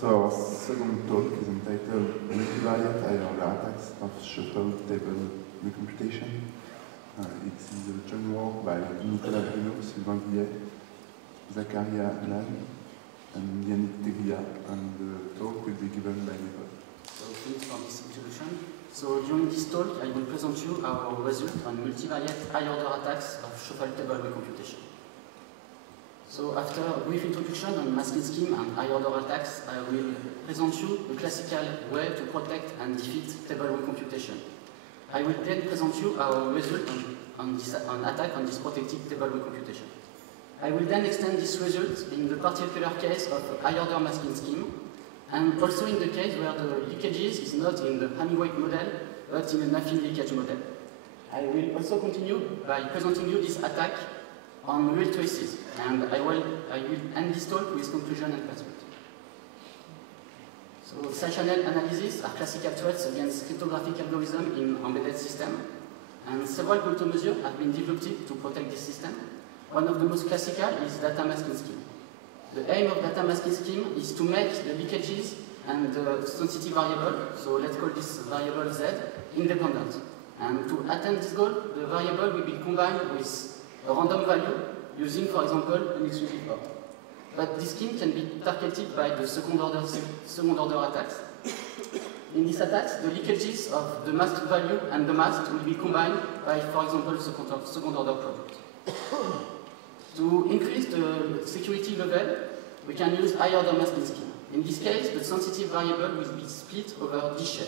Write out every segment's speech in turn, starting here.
So our second talk is entitled Multivariate Higher Attacks of Shuffled Table Recomputation. It is a joint work by Nicolas Bruno, Sylvain Guillet, Zakaria Alan, and Yannick Teglia, and the talk will be given by Nicole. So thanks for this introduction. So during this talk, I will present you our result on multivariate high-order attacks of shuffled table recomputation. So after a brief introduction on masking scheme and high-order attacks, I will present you the classical way to protect and defeat table recomputation. I will then present you our result on attack on this protected table recomputation. I will then extend this result in the particular case of a high-order masking scheme, and also in the case where the leakages is not in the Hamilton model, but in a nothing leakage model. I will also continue by presenting you this attack on real traces, and I will end this talk with conclusion and result. So side-channel analysis are classical threats against cryptographic algorithms in embedded systems, and several countermeasures have been developed to protect this system. One of the most classical is data masking scheme. The aim of data masking scheme is to make the leakages and the sensitive variable, so let's call this variable Z, independent. And to attain this goal, the variable will be combined with a random value using, for example, an exclusive OR. But this scheme can be targeted by the second order attacks. In these attacks, the leakages of the masked value and the masked will be combined by, for example, second order product. To increase the security level, we can use high order masking scheme. In this case, the sensitive variable will be split over D shell.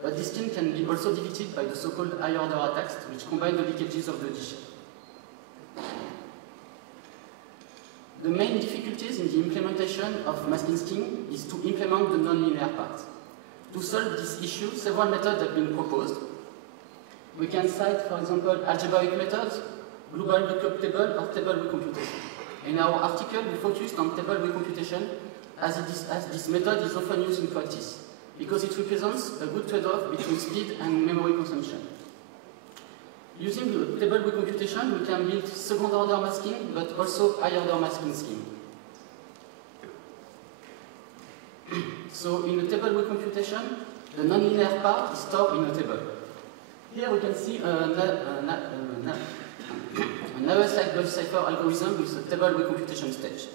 But this scheme can be also defeated by the so-called high order attacks, which combine the leakages of the D shell. The main difficulties in the implementation of masking scheme is to implement the nonlinear part. To solve this issue, several methods have been proposed. We can cite, for example, algebraic methods, global lookup table, or table recomputation. In our article, we focused on table recomputation as this method is often used in practice, because it represents a good trade-off between speed and memory consumption. Using the table recomputation, we can build second-order masking, but also high-order masking scheme. So in the table recomputation, the nonlinear part is stored in a table. Here we can see an AES-like bluff cipher algorithm with a table recomputation stage.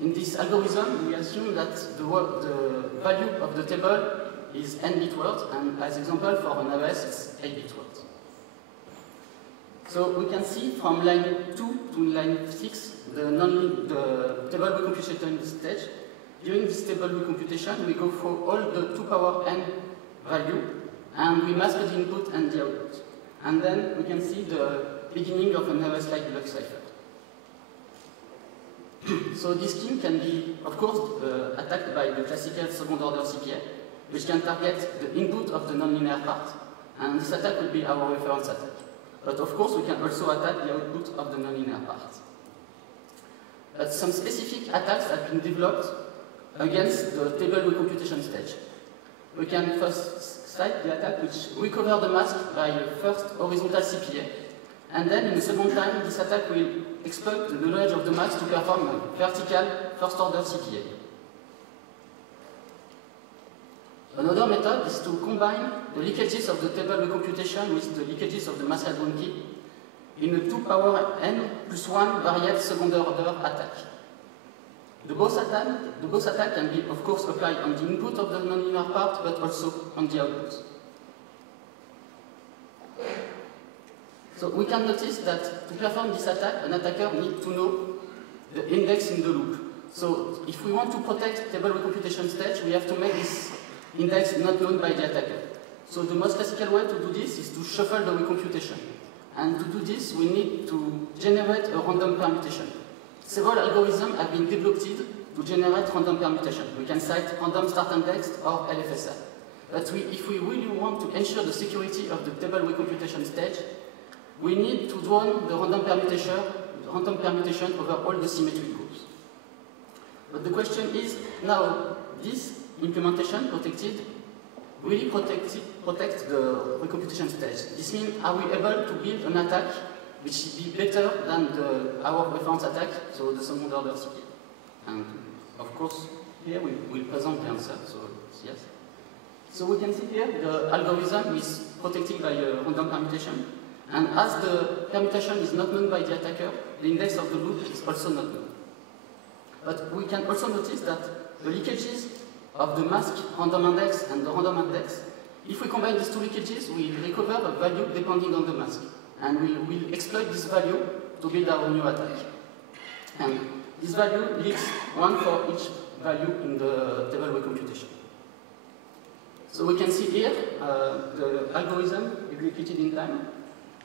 In this algorithm, we assume that the value of the table is n-bit words, and as example for an AES, it's 8-bit words. So we can see from line 2 to line 6 the table recomputation stage. During this table recomputation, we go for all the 2 power n value, and we mask the input and the output. And then we can see the beginning of an AES-like bluff cipher. So this scheme can be, of course, attacked by the classical second-order CPA, which can target the input of the nonlinear part, and this attack will be our reference attack. But of course, we can also attack the output of the nonlinear part. But some specific attacks have been developed against the table recomputation stage. We can first cite the attack which recovers the mask by first horizontal CPA, and then in the second time, this attack will exploit the knowledge of the mask to perform a vertical first-order CPA. Another method is to combine the leakages of the table recomputation with the leakages of the mask hadron key in a 2 power n plus 1 variate second-order attack. The both attack can be, of course, applied on the input of the nonlinear part, but also on the output. So we can notice that to perform this attack, an attacker needs to know the index in the loop. So if we want to protect table recomputation stage, we have to make this index not known by the attacker. So the most classical way to do this is to shuffle the recomputation. And to do this, we need to generate a random permutation. Several algorithms have been developed to generate random permutation. We can cite random start index or LFSR. But if we really want to ensure the security of the table recomputation stage, we need to draw the random permutation over all the symmetric groups. But the question is, now, this implementation really protects the recomputation stage. This means, are we able to build an attack which will be better than our reference attack, so the second order CPA? And of course, here we will present the answer, so yes. So we can see here the algorithm is protected by a random permutation, and as the permutation is not known by the attacker, the index of the loop is also not known. But we can also notice that the leakages of the mask random index and the random index, if we combine these two leakages, we recover a value depending on the mask, and we'll exploit this value to build our new attack. And this value leaves one for each value in the table recomputation. So we can see here the algorithm executed in time.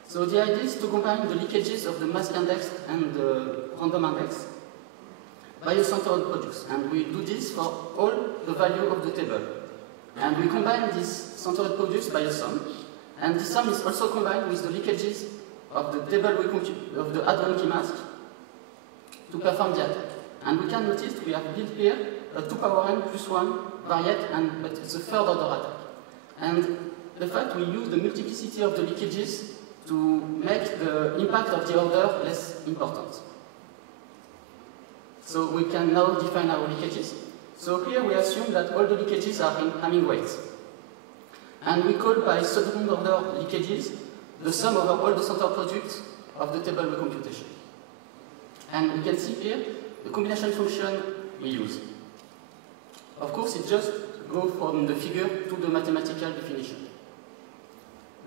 So the idea is to combine the leakages of the mask index and the random index by a centered products. And we do this for all the value of the table. And we combine these centered products by a sum. And this sum is also combined with the leakages of the table of the add-on key mask to perform the attack. And we can notice we have built here a 2 power n plus 1 variate, but it's a third order attack. And the fact we use the multiplicity of the leakages to make the impact of the order less important. So we can now define our leakages. So here we assume that all the leakages are in Hamming weights. And we call by second order leakages the sum over all the center products of the table recomputation. And we can see here the combination function we use. Of course, it just goes from the figure to the mathematical definition.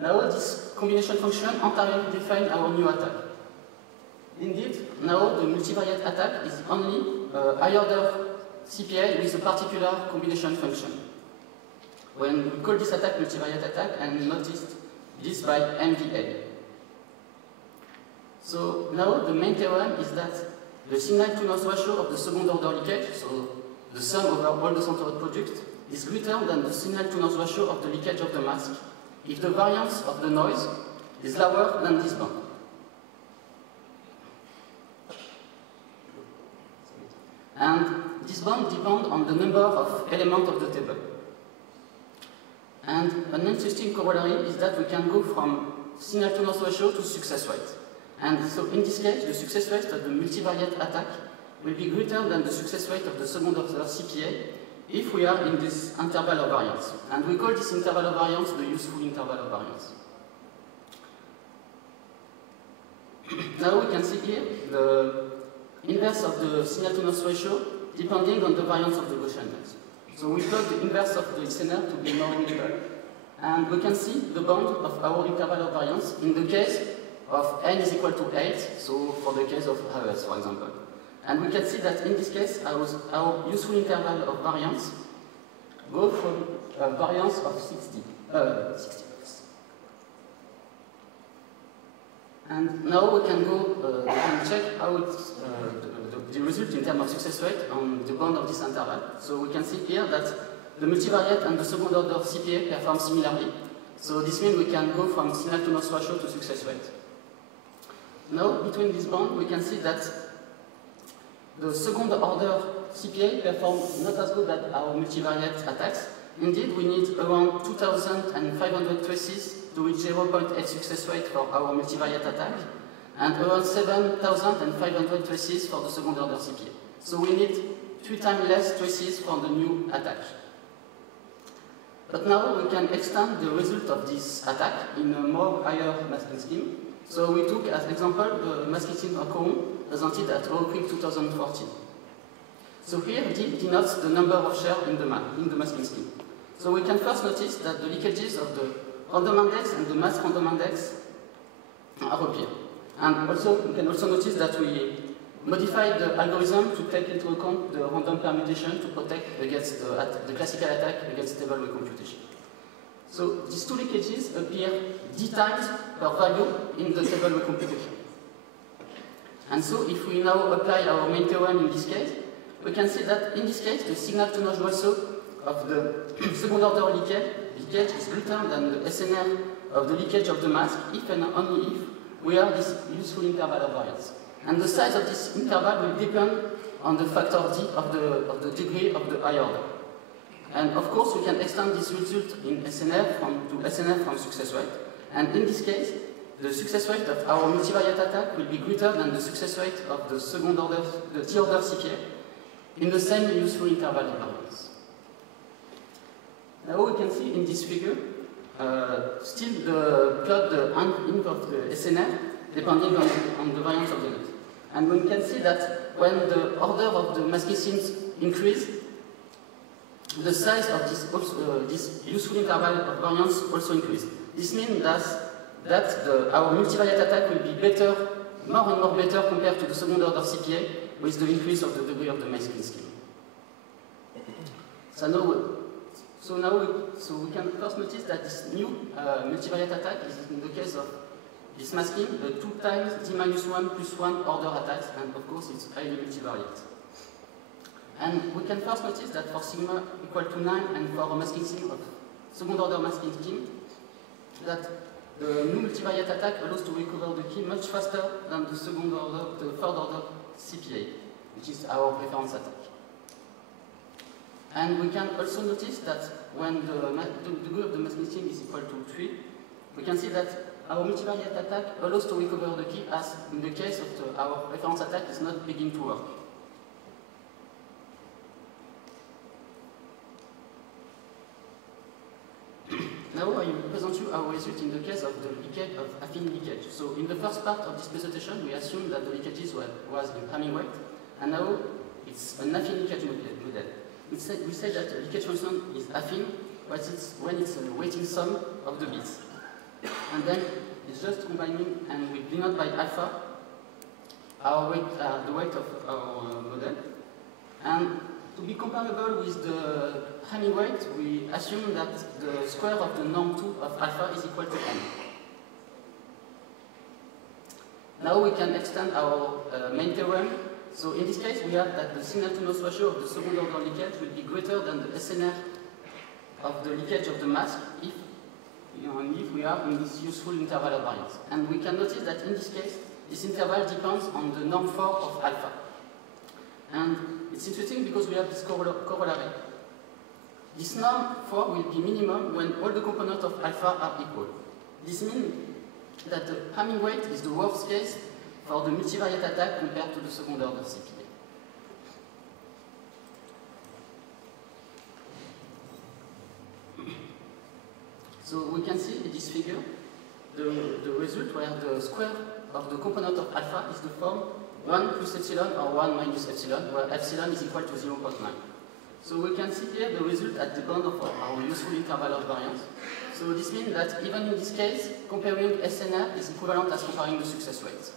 Now this combination function entirely defines our new attack. Indeed, now the multivariate attack is only higher order CPI with a particular combination function. When we call this attack multivariate attack and noticed this by MVA. So now the main theorem is that the signal-to-noise ratio of the second order leakage, so the sum over all the centered products, is greater than the signal-to-noise ratio of the leakage of the mask if the variance of the noise is lower than this bound. And this bound depends on the number of elements of the table. And an interesting corollary is that we can go from signal-to-noise ratio to success rate. And so in this case, the success rate of the multivariate attack will be greater than the success rate of the second order CPA if we are in this interval of variance. And we call this interval of variance the useful interval of variance. Now we can see here the inverse of the signal-to-noise ratio depending on the variance of the Gaussian noise. So we plot the inverse of the listener to be more reliable. And we can see the bound of our interval of variance in the case of n is equal to 8, so for the case of RS, for example. And we can see that in this case, our useful interval of variance goes from a variance of 60. And now we can go and check how it's the result in terms of success rate on the bound of this interval. So we can see here that the multivariate and the second order CPA perform similarly. So this means we can go from signal-to-noise ratio to success rate. Now, between this bound, we can see that the second order CPA performs not as good as our multivariate attacks. Indeed, we need around 2,500 traces to reach 0.8 success rate for our multivariate attack, and around 7,500 traces for the second order CPA. So we need 3 times less traces for the new attack. But now we can extend the result of this attack in a more higher masking scheme. So we took as example the masking scheme of Cohn presented at OCRIP 2014. So here D denotes the number of shares in the masking scheme. So we can first notice that the leakages of the random index and the mask random index are appear. And also we can also notice that we modified the algorithm to take into account the random permutation to protect against the classical attack against table recomputation. So these two leakages appear D times per value in the table recomputation. And so if we now apply our main theorem in this case, we can see that in this case the signal-to-noise ratio of the second order leakage is greater than the SNR of the leakage of the mask if and only if we have this useful interval of variance. And the size of this interval will depend on the factor D of the degree of the high order. And of course, we can extend this result in SNF to SNF from success rate. And in this case, the success rate of our multivariate attack will be greater than the success rate of the second order, the T order CPA, in the same useful interval invariance. Now we can see in this figure, still the plot the int of the SNR depending on the variance of the net. And we can see that when the order of the masking schemes increase, the size of this useful interval of variance also increase. This means that our multivariate attack will be better, more and more better compared to the second order CPA with the increase of the degree of the masking scheme. So now we can first notice that this new multivariate attack is in the case of this masking, the 2 times d-1 plus 1 order attacks, and of course it's highly multivariate. And we can first notice that for sigma equal to 9 and for a masking scheme of second order masking scheme, that the new multivariate attack allows to recover the key much faster than the third order CPA, which is our reference attack. And we can also notice that when the degree of the masking scheme is equal to 3, we can see that our multivariate attack allows to recover the key, as in the case of our reference attack is not beginning to work. Now I will present you our result in the case of the leakage of affine leakage. So in the first part of this presentation, we assumed that the leakages was in Hamming weight, and now it's an affine leakage model. We say that the leakage function is affine when it's a weighting sum of the bits. And then it's just combining, and we denote by alpha our weight, the weight of our model. And to be comparable with the Hamming weight, we assume that the square of the norm 2 of alpha is equal to n. Now we can extend our main theorem. So in this case, we have that the signal-to-noise ratio of the second order leakage will be greater than the SNR of the leakage of the mask if we are in this useful interval of variance. And we can notice that in this case, this interval depends on the norm 4 of alpha. And it's interesting because we have this corollary. This norm 4 will be minimum when all the components of alpha are equal. This means that the Hamming weight is the worst case for the multivariate attack compared to the second order CPA. So we can see in this figure the result where the square of the component of alpha is the form 1 plus epsilon or 1 minus epsilon, where epsilon is equal to 0.9. So we can see here the result at the bound of our useful interval of variance. So this means that even in this case, comparing SNR is equivalent as comparing the success rates.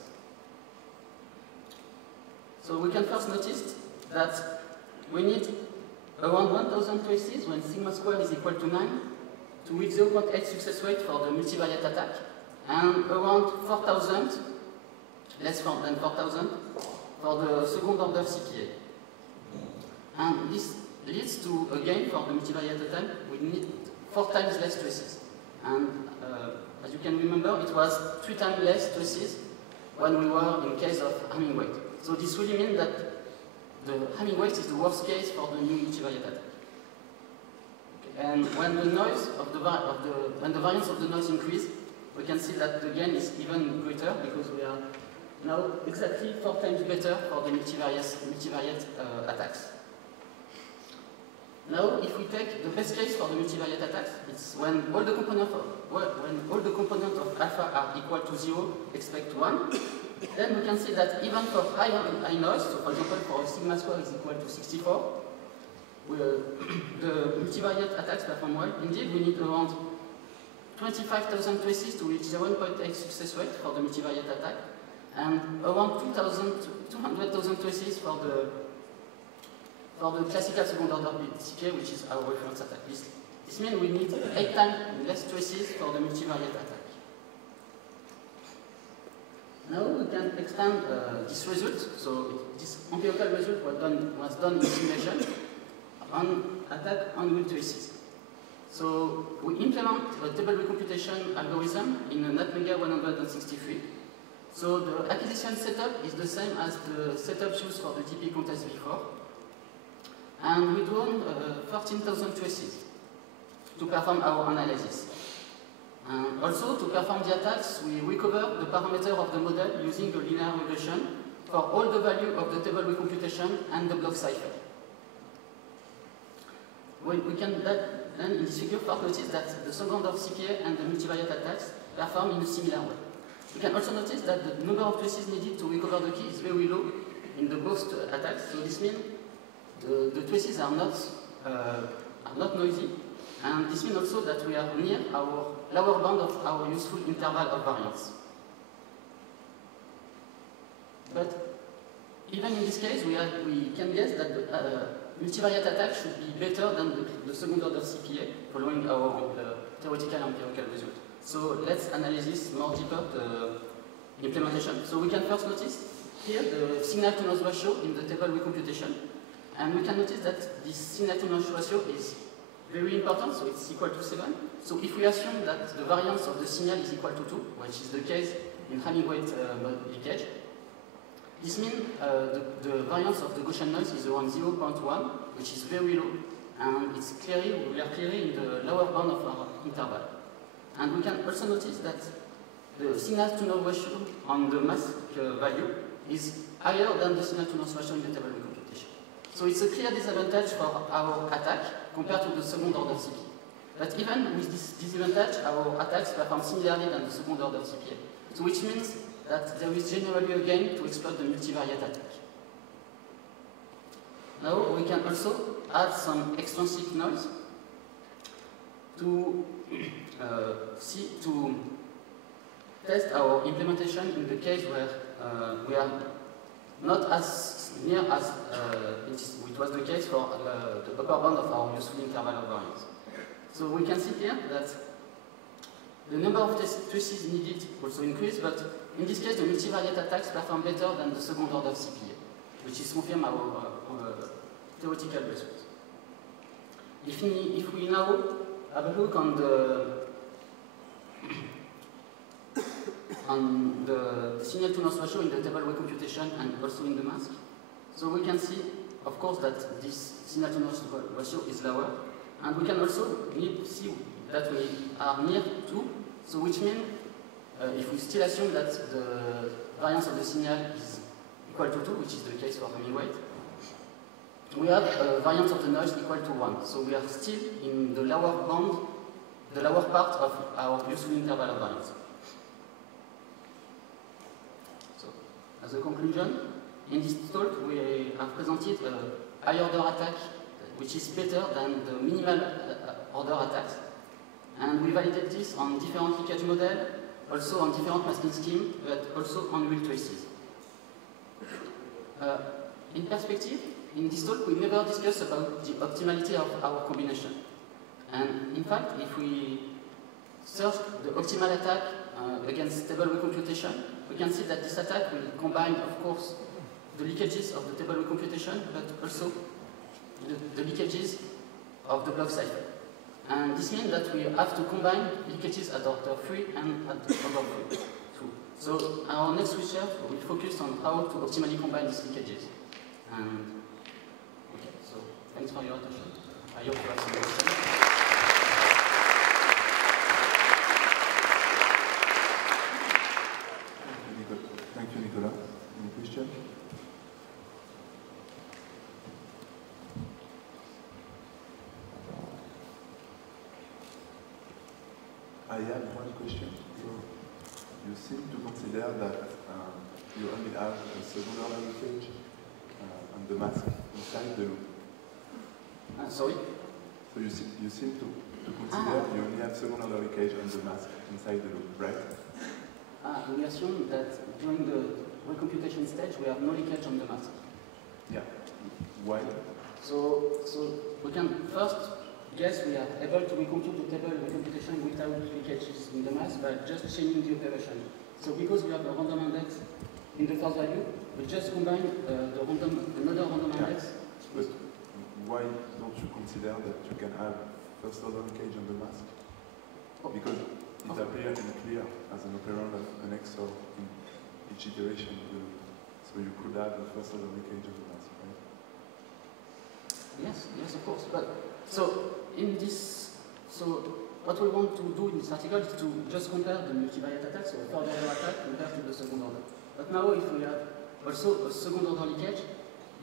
So we can first notice that we need around 1000 traces when sigma square is equal to 9 to reach 0.8 success rate for the multivariate attack, and around 4000, less than 4000, for the second order CPA. And this leads to, again, for the multivariate attack, we need 4 times less traces. And as you can remember, it was 3 times less traces when we were in case of Hamming weight. So this really means that the Hamming weight is the worst case for the new multivariate attack. Okay. And when the noise of when the variance of the noise increase, we can see that the gain is even greater because we are now exactly 4 times better for the multivariate attacks. Now, if we take the best case for the multivariate attacks, it's when all the components of alpha are equal to 0, except 1. Then we can see that even for high noise, so for example, for a sigma square is equal to 64, the multivariate attacks perform well. Indeed, we need around 25,000 traces to reach 0.8 success rate for the multivariate attack, and around 200,000 traces for the classical second order CPA, which is our reference attack. This means we need 8 times less traces for the multivariate attack. Now we can extend this result. So this empirical result was done in simulation on attack on real traces. So we implement a table recomputation algorithm in a NatMega 163. So the acquisition setup is the same as the setup used for the TP contest before. And we drawn 13,000 traces to perform our analysis. And also, to perform the attacks, we recover the parameter of the model using a linear regression for all the value of the table recomputation and the block cipher. we can then in this figure first notice that the second order CPA and the multivariate attacks perform in a similar way. We can also notice that the number of traces needed to recover the key is very low in the both attacks, so this means the traces are not noisy, and this means also that we are near our lower bound of our useful interval of variance. But even in this case, we can guess that the multivariate attack should be better than the second order CPA, following our theoretical and empirical result. So let's analyze this more deeper, the implementation. So we can first notice here the signal-to-noise ratio in the table recomputation. And we can notice that this signal-to-noise ratio is very important, so it's equal to 7. So if we assume that the variance of the signal is equal to 2, which is the case in Hamming-Weight leakage, this means the variance of the Gaussian noise is around 0.1, which is very low, and we are clearly in the lower bound of our interval. And we can also notice that the signal-to-noise ratio on the mask value is higher than the signal-to-noise ratio in the table recomputation. So it's a clear disadvantage for our attack compared to the second order CPA. But even with this disadvantage, our attacks perform similarly than the second order CPA. So which means that there is generally a gain to exploit the multivariate attack. Now we can also add some extrinsic noise to test our implementation in the case where we are not as near as it was the case for the upper bound of our useful interval of variance. So we can see here that the number of traces needed also increased, but in this case the multivariate attacks perform better than the second order CPA, which is confirmed our theoretical result. If we now have a look on the signal-to-noise ratio in the table recomputation and also in the mask, so we can see, of course, that this signal-to-noise ratio is lower, and we can also see that we are near 2, so which means if we still assume that the variance of the signal is equal to 2, which is the case for Hamming-Weight, we have a variance of the noise equal to 1. So we are still in the lower bound, the lower part of our useful interval of variance. So, as a conclusion, in this talk we have presented a high order attack which is better than the minimal order attacks. And we validated this on different leakage models, also on different masking schemes, but also on real traces. In perspective, in this talk, we never discussed about the optimality of our combination. And in fact, if we search the optimal attack against table recomputation, we can see that this attack will combine, of course, the leakages of the table recomputation, but also the leakages of the block cipher. And this means that we have to combine leakages at order 3 and at order 2. So our next research will focus on how to optimally combine these leakages. And thanks for your attention. I hope you have some questions. Thank you, Nicolas. Any question? I have one question. You seem to consider that you only have a second order leakage on the mask inside the loop. Sorry? So you seem to consider you only have second order leakage on the mask inside the loop, right? We assume that during the recomputation stage we have no leakage on the mask. Yeah. Why? So we can first guess we are able to recompute the table recomputation without leakages in the mask by just changing the operation. So because we have a random index in the first value, we just combine another random index. But why don't you consider that you can have first order leakage on the mask? Because it appears clear as an operand of an XOR in each iteration of the loop. So you could have a first order leakage on the mask, right? Yes, of course. But so what we want to do in this article is to just compare the multivariate attack, so a third order attack compared to the second order. But now if we have also a second order leakage,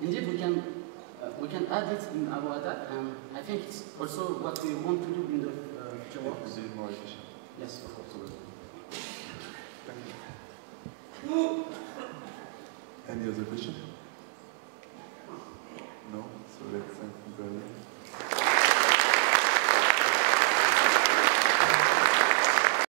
indeed we can we can add it in our attack, and I think it's also what we want to do in the future work. It will be more efficient. Yes, of course. Thank you. Any other question? No? So let's thank you very much.